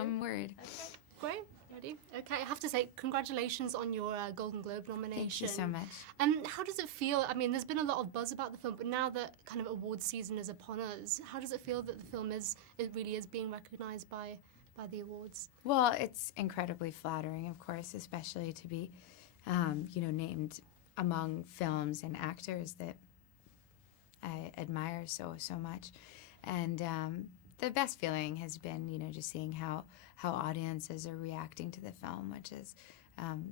I'm worried. Okay, great. Ready? Okay, I have to say, congratulations on your Golden Globe nomination. Thank you so much. How does it feel? I mean, there's been a lot of buzz about the film, but now that kind of awards season is upon us, how does it feel that the film it really is being recognised by the awards? Well, it's incredibly flattering, of course, especially to be, named among films and actors that I admire so much. And the best feeling has been, just seeing how audiences are reacting to the film, which is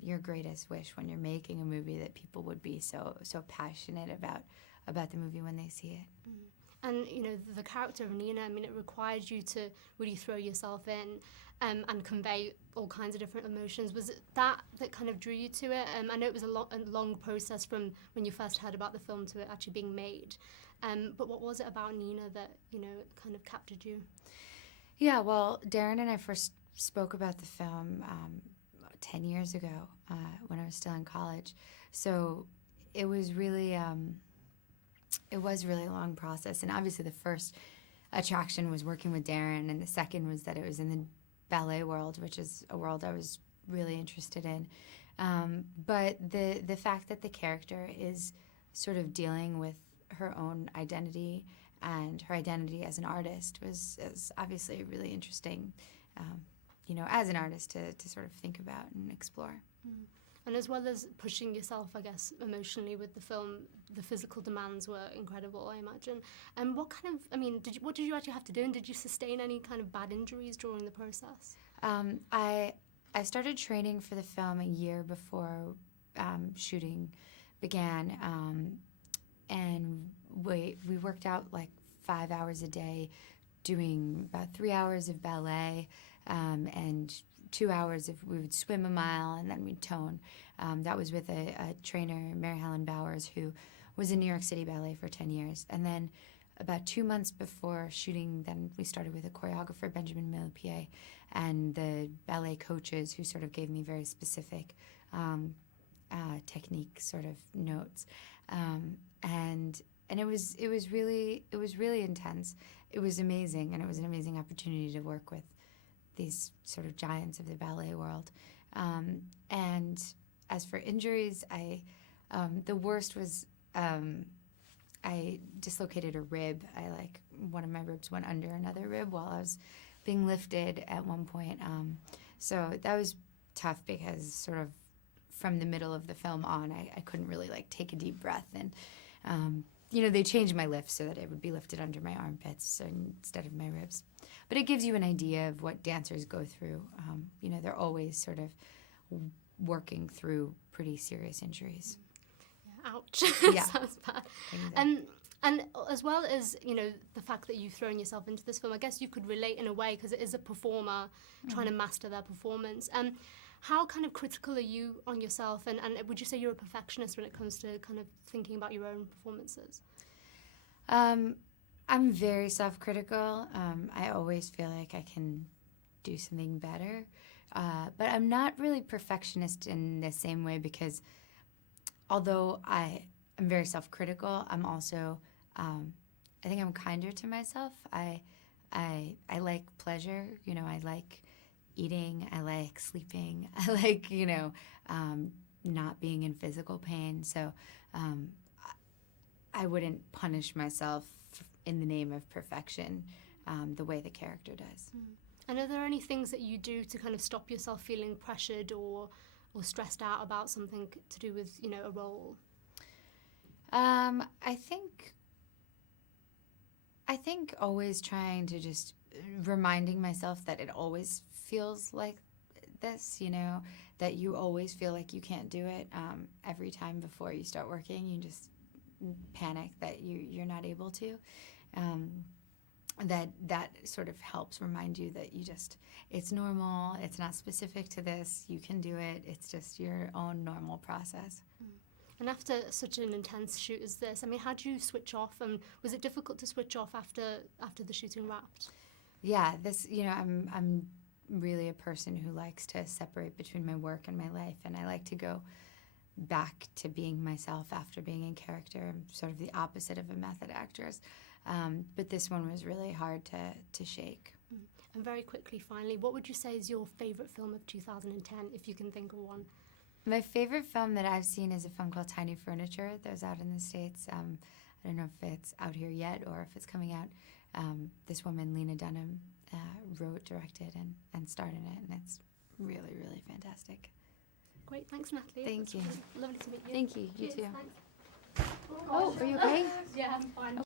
your greatest wish when you're making a movie, that people would be so passionate about the movie when they see it. Mm. And, the character of Nina, I mean, it required you to really throw yourself in and convey all kinds of different emotions. Was it that kind of drew you to it? I know it was a long process from when you first heard about the film to it actually being made. But what was it about Nina that, kind of captured you? Yeah, well, Darren and I first spoke about the film 10 years ago when I was still in college. So it was really a long process. And obviously the first attraction was working with Darren, and the second was that it was in the ballet world, which is a world I was really interested in. But the fact that the character is sort of dealing with her own identity and her identity as an artist was obviously really interesting, as an artist to sort of think about and explore. Mm. And as well as pushing yourself, I guess, emotionally with the film, the physical demands were incredible, I imagine. And what did you actually have to do? And did you sustain any kind of bad injuries during the process? I started training for the film a year before shooting began, and we worked out like 5 hours a day, doing about 3 hours of ballet, and 2 hours we would swim a mile and then we'd tone. That was with a trainer, Mary Hahn Bowers, who was in New York City Ballet for 10 years. And then about 2 months before shooting, then we started with a choreographer, Benjamin Millepied, and the ballet coaches who sort of gave me very specific technique sort of notes. And it was really intense. It was amazing, and it was an amazing opportunity to work with these sort of giants of the ballet world. And as for injuries, the worst was I dislocated a rib. One of my ribs went under another rib while I was being lifted at one point. So that was tough because sort of from the middle of the film on, I couldn't really take a deep breath. And, they changed my lift so that it would be lifted under my armpits instead of my ribs. But it gives you an idea of what dancers go through. They're always sort of working through pretty serious injuries. Yeah, ouch. Yeah. Sounds bad. Exactly. And as well as, the fact that you've thrown yourself into this film, I guess you could relate in a way because it is a performer trying to master their performance. How kind of critical are you on yourself, and would you say you're a perfectionist when it comes to kind of thinking about your own performances? I'm very self-critical. I always feel like I can do something better. But I'm not really perfectionist in the same way because although I am very self-critical, I'm also, I think I'm kinder to myself. I like pleasure. I like eating. I like sleeping. I like, not being in physical pain. So I wouldn't punish myself in the name of perfection the way the character does. Mm. And are there any things that you do to kind of stop yourself feeling pressured or stressed out about something to do with, a role? I think always trying to just reminding myself that it always feels like this, that you always feel like you can't do it. Every time before you start working, you just panic that you're not able to. That sort of helps remind you that it's normal, it's not specific to this, you can do it, it's just your own normal process. And after such an intense shoot as this, I mean, how do you switch off? And was it difficult to switch off after the shooting wrapped? Yeah, I'm really a person who likes to separate between my work and my life, and I like to go back to being myself after being in character. I'm sort of the opposite of a method actress. But this one was really hard to shake. And very quickly, finally, what would you say is your favourite film of 2010, if you can think of one? My favorite film that I've seen is a film called Tiny Furniture that was out in the States. I don't know if it's out here yet or if it's coming out. This woman, Lena Dunham, wrote, directed, and starred in it, and it's really, really fantastic. Great, thanks, Natalie. Thank you. Lovely to meet you. Thank you. You Cheers, too. thanks. Oh, are you okay? Yeah, I'm fine.